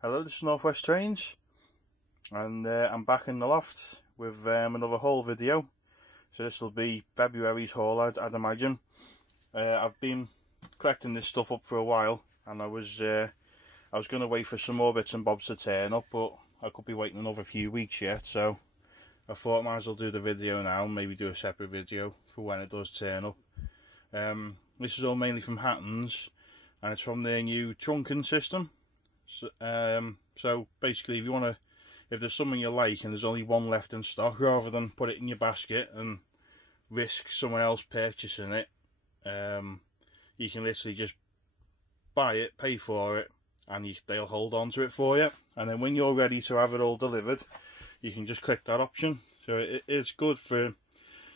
Hello, this is Northwest Trains, and I'm back in the loft with another haul video. So this will be February's haul, I'd imagine. I've been collecting this stuff up for a while, and I was going to wait for some more bits and bobs to turn up, but I could be waiting another few weeks yet. So I thought I might as well do the video now, and maybe do a separate video for when it does turn up. This is all mainly from Hattons, and it's from their new trunking system. So basically, if there's something you like and there's only one left in stock, rather than put it in your basket and risk someone else purchasing it, you can literally just buy it, pay for it, and they'll hold on to it for you. And then when you're ready to have it all delivered, you can just click that option. So it's good for,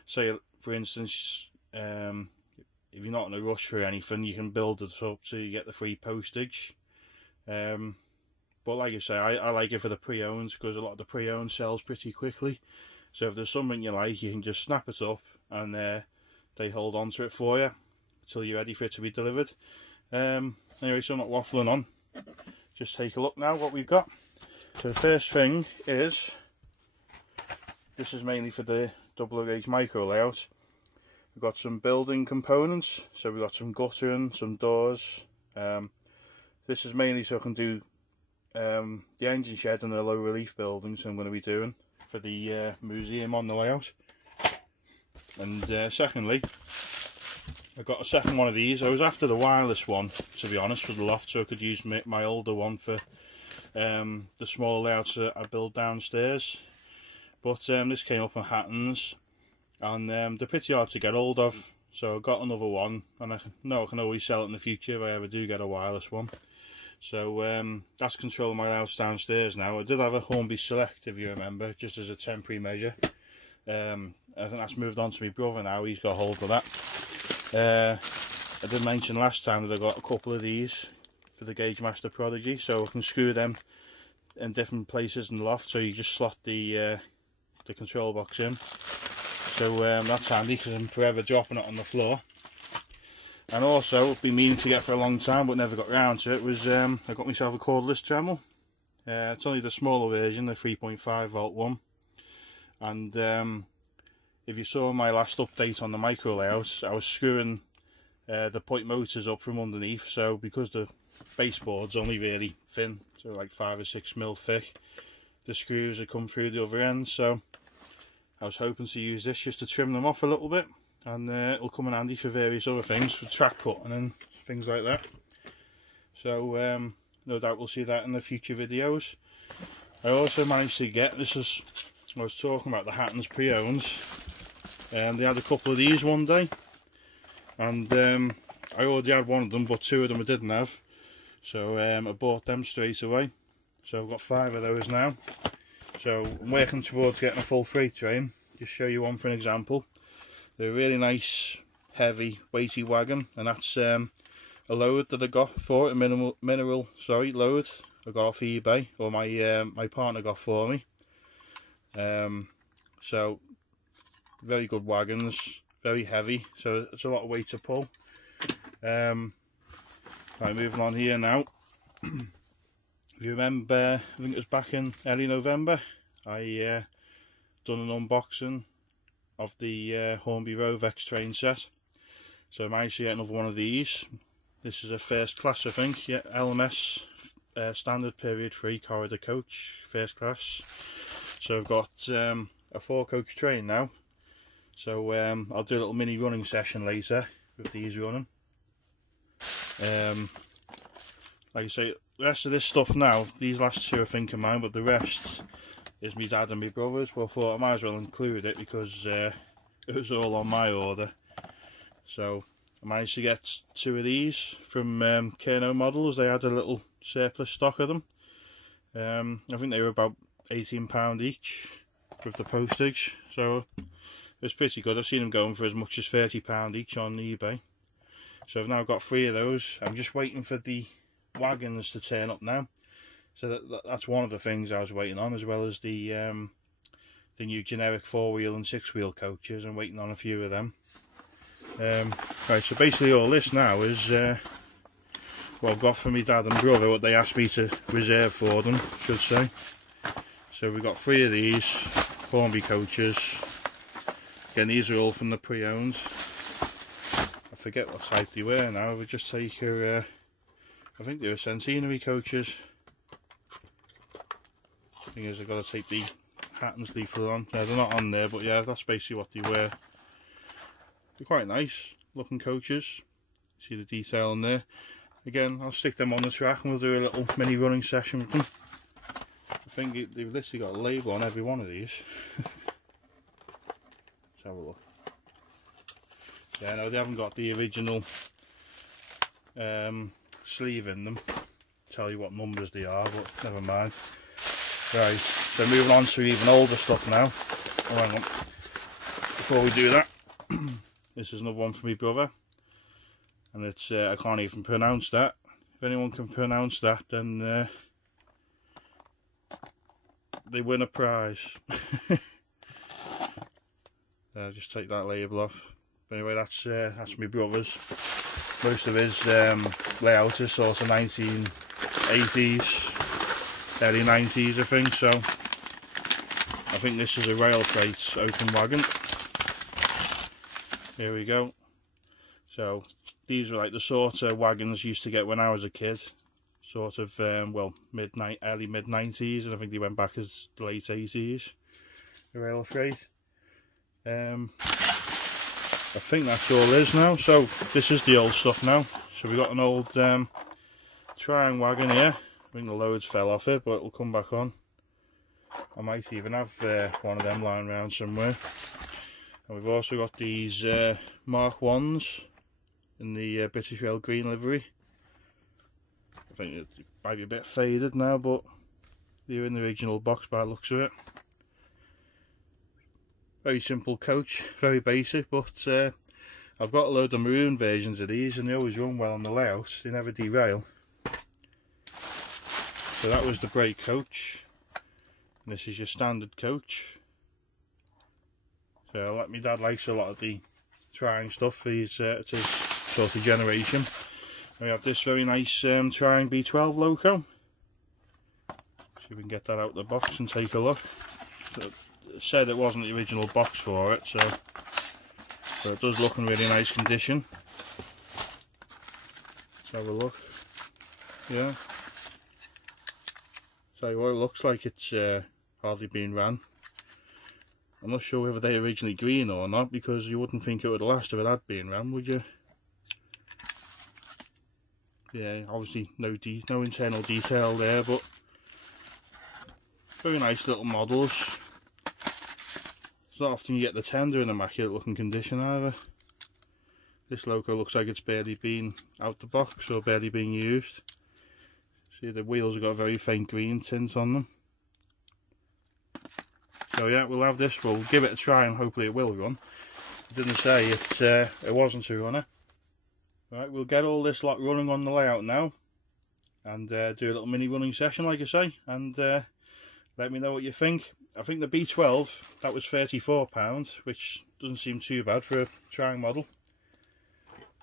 say, for instance, if you're not in a rush for anything, you can build it up so you get the free postage. But like I say, I like it for the pre-owned, because a lot of the pre-owned sells pretty quickly. So if there's something you like, you can just snap it up, and they hold on to it for you until you're ready for it to be delivered. Anyway, so I'm not waffling on, just take a look now what we've got. So the first thing is, this is mainly for the double gauge micro layout. We've got some building components, so we've got some guttering, some doors. This is mainly so I can do the engine shed and the low relief buildings I'm going to be doing for the museum on the layout. And secondly, I got a second one of these. I was after the wireless one, to be honest, for the loft, so I could use my older one for the small layouts that I build downstairs. But this came up on Hattons, and they're pretty hard to get hold of, so I got another one, and I know I can always sell it in the future if I ever do get a wireless one. So that's controlling my house downstairs now. I did have a Hornby Select, if you remember, just as a temporary measure. I think that's moved on to my brother now. He's got hold of that. I did mention last time that I got a couple of these for the Gauge Master Prodigy, so I can screw them in different places in the loft. So you just slot the control box in. So that's handy, because I'm forever dropping it on the floor. And also, I've been meaning to get for a long time but never got round to it, was I got myself a cordless Dremel. It's only the smaller version, the 3.5 volt one. And if you saw my last update on the micro layout, I was screwing the point motors up from underneath. So because the baseboard's only really thin, so like 5 or 6 mil thick, the screws have come through the other end. So I was hoping to use this just to trim them off a little bit, and it'll come in handy for various other things, for track cutting and things like that. So no doubt we'll see that in the future videos. I also managed to get, this is, I was talking about the Hattons pre-owns, and they had a couple of these one day, and I already had one of them, but 2 of them I didn't have, so I bought them straight away. So I've got 5 of those now. So I'm working towards getting a full freight train. Just show you one for an example. They're a really nice, heavy, weighty wagon, and that's a load that I got for it, a mineral load I got off eBay, or my partner got for me. So very good wagons, very heavy, so it's a lot of weight to pull. Right, moving on here now. If you remember, I think it was back in early November, I done an unboxing of the Hornby Rovex train set. So I managed to get another one of these. This is a first class, I think, yeah, LMS standard period 3 corridor coach, first class. So I've got a 4-coach train now. So I'll do a little mini running session later with these running. Like I say, the rest of this stuff now, these last 2 I think are mine, but the rest is my dad and my brother's. But I thought I might as well include it because it was all on my order. So I managed to get 2 of these from Kerno Models. They had a little surplus stock of them. I think they were about £18 each with the postage, so it's pretty good. I've seen them going for as much as £30 each on eBay. So I've now got 3 of those. I'm just waiting for the wagons to turn up now. So that's one of the things I was waiting on, as well as the new generic 4-wheel and 6-wheel coaches. I'm waiting on a few of them. Right, so basically all this now is what I've got for my dad and brother, what they asked me to reserve for them, I should say. So we've got 3 of these Hornby coaches. Again, these are all from the pre-owned. I forget what type they were now. We just take I think they were centenary coaches. Thing is, I've got to take the hattons leaflet on. Yeah, they're not on there, but yeah, that's basically what they were. They're quite nice looking coaches. See the detail on there. Again, I'll stick them on the track and we'll do a little mini running session with them. I think they've literally got a label on every one of these. Let's have a look. Yeah, no, they haven't got the original sleeve in them. Tell you what numbers they are, but never mind. Right, so moving on to even older stuff now. Oh, hang on. Before we do that, this is another one for my brother, and it's I can't even pronounce that. If anyone can pronounce that, then they win a prize. Just take that label off. But anyway, that's my brother's. Most of his layout is sort of 1980s, early 90s, I think. So I think this is a rail freight open wagon. Here we go. So these are like the sort of wagons I used to get when I was a kid, sort of well, early mid 90s, and I think they went back as the late 80s. The rail freight. I think that's all there is now. So this is the old stuff now. So we've got an old Triang wagon here. I think the loads fell off it, but it'll come back on. I might even have one of them lying around somewhere. And we've also got these Mark 1s in the British Rail green livery. I think it might be a bit faded now, but they're in the original box by the looks of it. Very simple coach, very basic, but I've got a load of maroon versions of these and they always run well on the layout, they never derail. So that was the brake coach, and this is your standard coach. So like my dad likes a lot of the Triang stuff, it's his sort of generation. We have this very nice Triang B12 loco. See if we can get that out of the box and take a look. So it said it wasn't the original box for it, so it does look in really nice condition. Let's have a look. Yeah. Tell you what, it looks like it's hardly been ran. I'm not sure whether they're originally green or not, because you wouldn't think it would last if it had been ran, would you? Yeah, obviously no internal detail there, but very nice little models. It's not often you get the tender in immaculate looking condition either. This loco looks like it's barely been out the box or barely been used. See, the wheels have got a very faint green tint on them. So yeah, we'll have this, we'll give it a try and hopefully it will run. It didn't say it wasn't a runner. Right, we'll get all this lot running on the layout now and do a little mini running session like I say, and let me know what you think. I think the B12, that was £34, which doesn't seem too bad for a Triang model.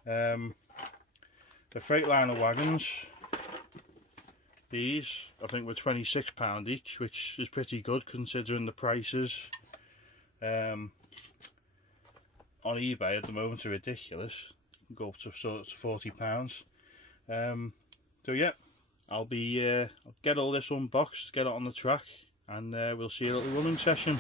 The Freightliner wagons, these I think were £26 each, which is pretty good considering the prices on eBay at the moment are ridiculous. You can go up to sort of £40. So yeah, I'll get all this unboxed, get it on the track, and we'll see a little running session.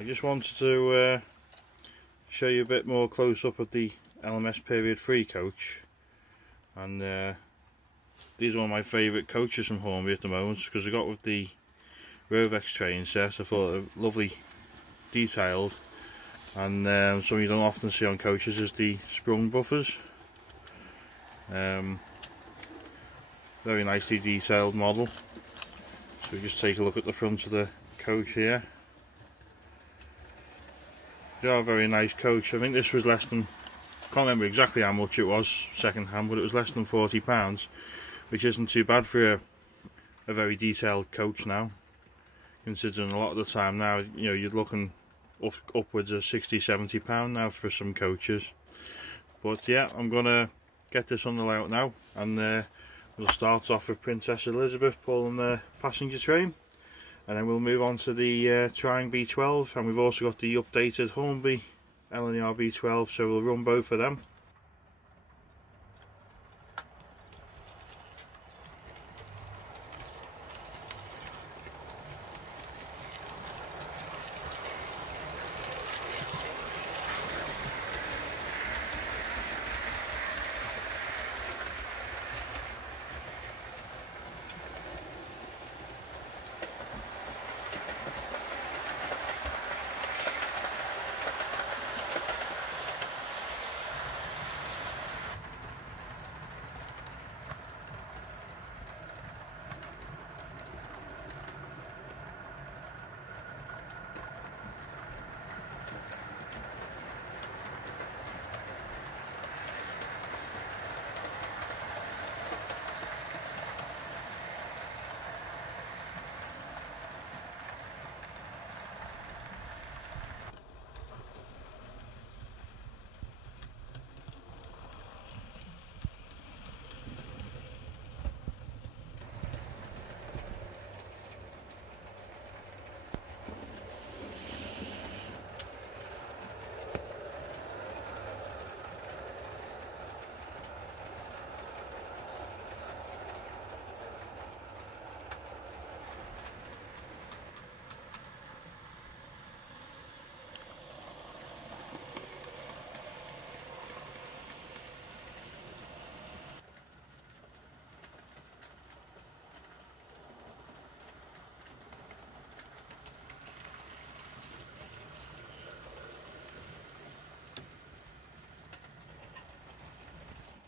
I just wanted to show you a bit more close up of the LMS Period 3 coach, and these are one of my favourite coaches from Hornby at the moment, because I got with the Rovex train set. I thought they were lovely, detailed, and something you don't often see on coaches is the sprung buffers. Very nicely detailed model. So we just take a look at the front of the coach here. They are a very nice coach. I think this was less than, I can't remember exactly how much it was second hand, but it was less than £40, which isn't too bad for a very detailed coach now, considering a lot of the time now, you know, you're looking upwards of £60–70 now for some coaches. But yeah, I'm gonna get this on the layout now, and we'll start off with Princess Elizabeth pulling the passenger train, and then we'll move on to the Triang B12, and we've also got the updated Hornby LNER B12, so we'll run both of them.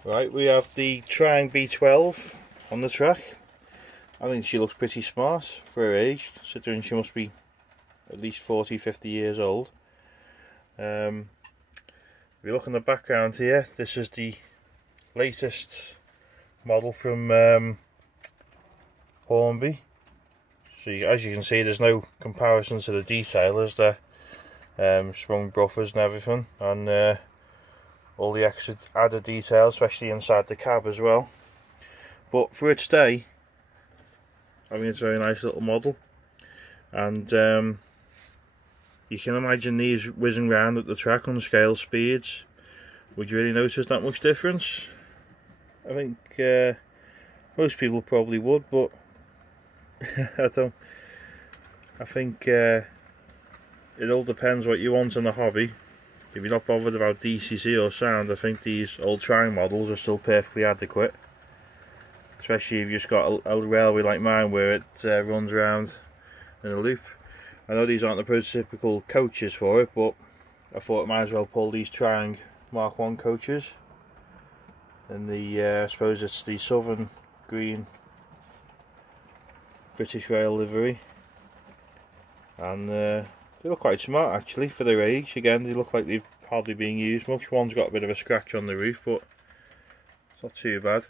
Right, we have the Triang B12 on the track. I think she looks pretty smart for her age, considering she must be at least 40–50 years old. If you look in the background here, this is the latest model from Hornby. So as you can see, there's no comparison to the detail, is there? Sprung buffers and everything, and all the extra added detail, especially inside the cab as well. But for its day, I mean, it's a very nice little model, and you can imagine these whizzing round at the track on scale speeds. Would you really notice that much difference? I think most people probably would, but I think it all depends what you want in the hobby. If you're not bothered about DCC or sound, I think these old Triang models are still perfectly adequate. Especially if you've just got a railway like mine where it runs around in a loop. I know these aren't the prototypical coaches for it, but I thought I might as well pull these Triang Mark 1 coaches. And I suppose it's the Southern Green British Rail livery. And they look quite smart actually for their age. Again, they look like they've hardly been used much. One's got a bit of a scratch on the roof, but it's not too bad.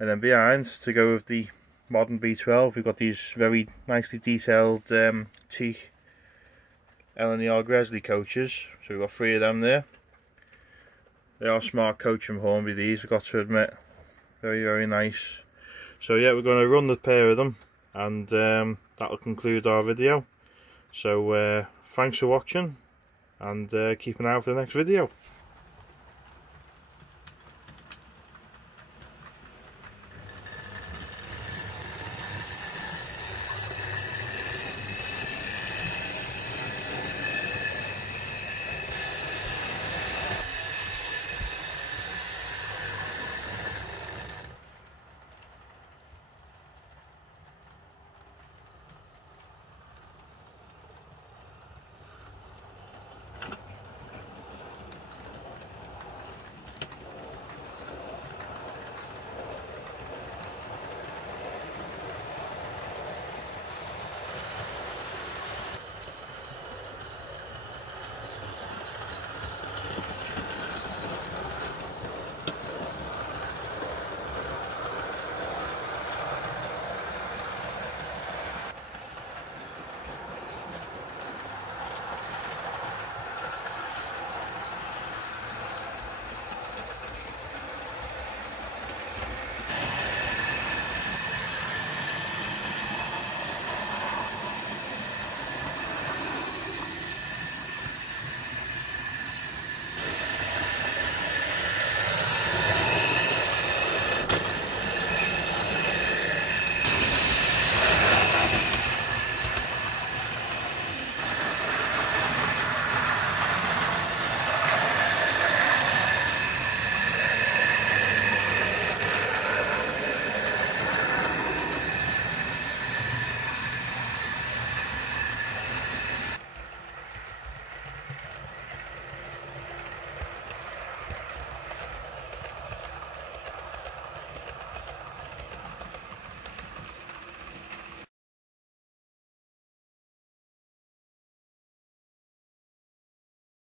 And then behind, to go with the modern B12, we've got these very nicely detailed teak LNER Grassley Coaches. So we've got 3 of them there. They are smart coach from Hornby, these, I've got to admit. Very, very nice. So yeah, we're going to run the pair of them, and that'll conclude our video. So thanks for watching, and keep an eye out for the next video.